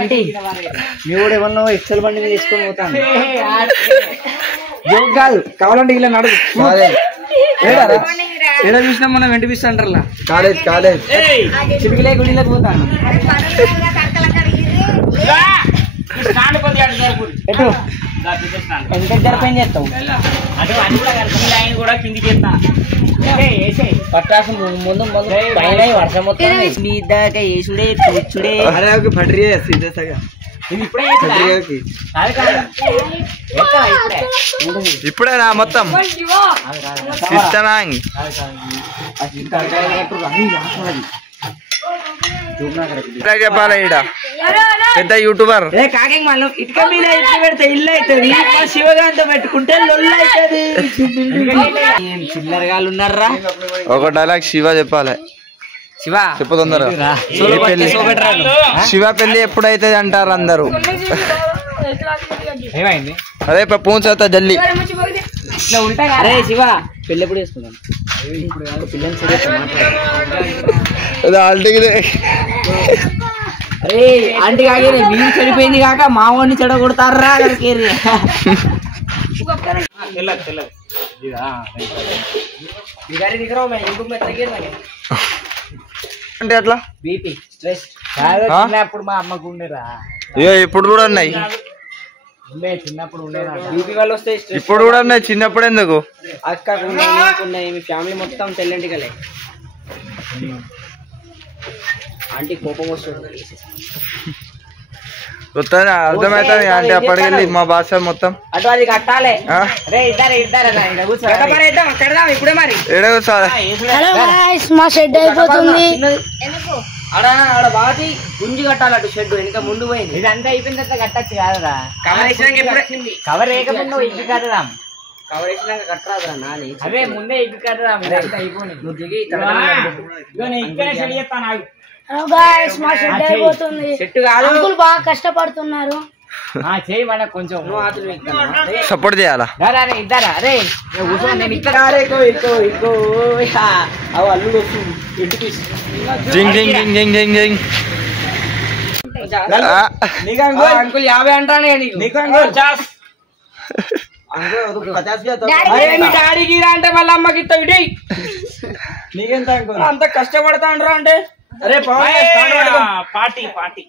అంటే మీ కూడా ఏమన్నా ఎక్సెల్ బండి మీద తీసుకొని పోతాను జోక్ కాదు కావాలంటే ఇలా నడుగు ఏదో చూసినా మనం వెంట పిస్తాంటారా కాలేజ్ కాలేజ్ చిటికలే గుడిలోకి పోతాను ఎటు ఎంత జరిపోయింది చేస్తావు కూడా కిందికి చేస్తా పట్టాసు ముందు ముందు పైన వర్షం మొత్తం నీ దాకా వేసుడే కూర్చుడే పడ్రీ ఇప్పుడేనా మొత్తం చెప్పాలి ఈడ పెద్ద యూట్యూబర్ కాకింగ్ మనం ఇటుక మీద ఇటుక పెడితే ఇల్లు అవుతుంది శివగాంతో పెట్టుకుంటే లొల్లు అవుతుంది ఏం చిల్లరగాళ్ళు ఉన్నారా ఒక డైలాగ్ శివ చెప్పాలి శివ చెప్పు తొందర శివ పెళ్లి ఎప్పుడైతే అంటారు అందరూ అదే పూంచవుతా జల్లి అరే శివ పెళ్ళి ఎప్పుడు వేసుకుందాం అరే ఆంటీ కాగే మీరు చెడిపోయింది కాక మా వాడిని చెడగొడతారా అంటే అట్లా బీపీ స్ట్రెస్ అప్పుడు మా అమ్మకు ఉండేరా ఇప్పుడు కూడా ఉన్నాయి చిన్నప్పుడు ఉండేరా బీపీ వాళ్ళు వస్తే ఇప్పుడు కూడా ఉన్నాయి చిన్నప్పుడు ఎందుకు అక్కకు ఉన్నాయి మీ ఫ్యామిలీ మొత్తం తెల్లంటికలే ఆంటీ కోపం వస్తుంది వస్తుంది అర్థమవుతుంది అంటే అప్పటికెళ్ళి మా భాష మొత్తం అటు అది కట్టాలి ఇప్పుడే మరి మా షెడ్ అయిపోతుంది ఆడ బాటి గుంజి కట్టాలి అటు షెడ్ ఇంకా ముందు పోయింది ఇదంతా అయిపోయిన తర్వాత కట్టచ్చు కాదురా కవర్ వేసినాక కవర్ వేయకుండా ఇగ్గి కట్టదాం కవర్ వేసినాక కట్టరాదురా నాని అదే ముందే ఇగ్గి కట్టదాం ఇదంతా అయిపోయింది నువ్వు దిగి ఇక్కడే షెడ్ చెప్తాను మా షెడ్ అయిపోతుంది చెట్టు కాదు అంకుల్ బాగా కష్టపడుతున్నారు చేయి మన కొంచెం సపోర్ట్ చేయాలా ఇద్దరా అరే నేను ఇక్కడ అల్లుడు వస్తుంది జింగ్ జింగ్ జింగ్ జింగ్ జింగ్ జింగ్ అంకుల్ 50 అంటానే నీకు డాడీ గీరా అంటే మళ్ళీ అమ్మకి ఇస్తావు ఇడి నీకెంత అంత కష్టపడతాండ్రా అంటే అరే పార్టీ పార్టీ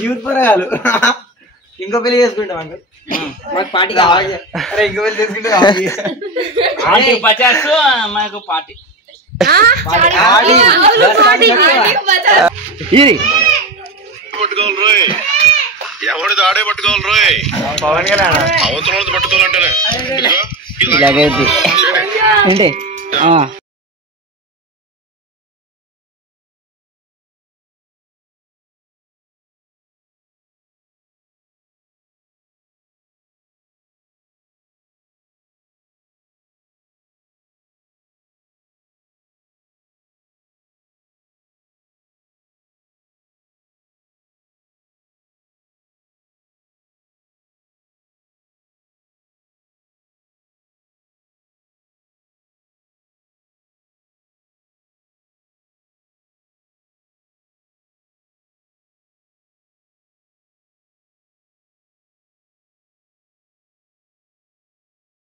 యూత్ పరగాలు ఇంకో పెళ్లి చేసుకుంటాం అంకుల్ మాకు పార్టీ కావాలి అరే ఇంకో పెళ్లి చేసుకుంటే మాకు పార్టీ పట్టుకోవాలి రోయ్ ఎవరిది ఆడే పట్టుకోవాలి రోయ్ పవన్ కళ్యాణ్ అవతల పట్టుకోవాలంటే ఇలాగే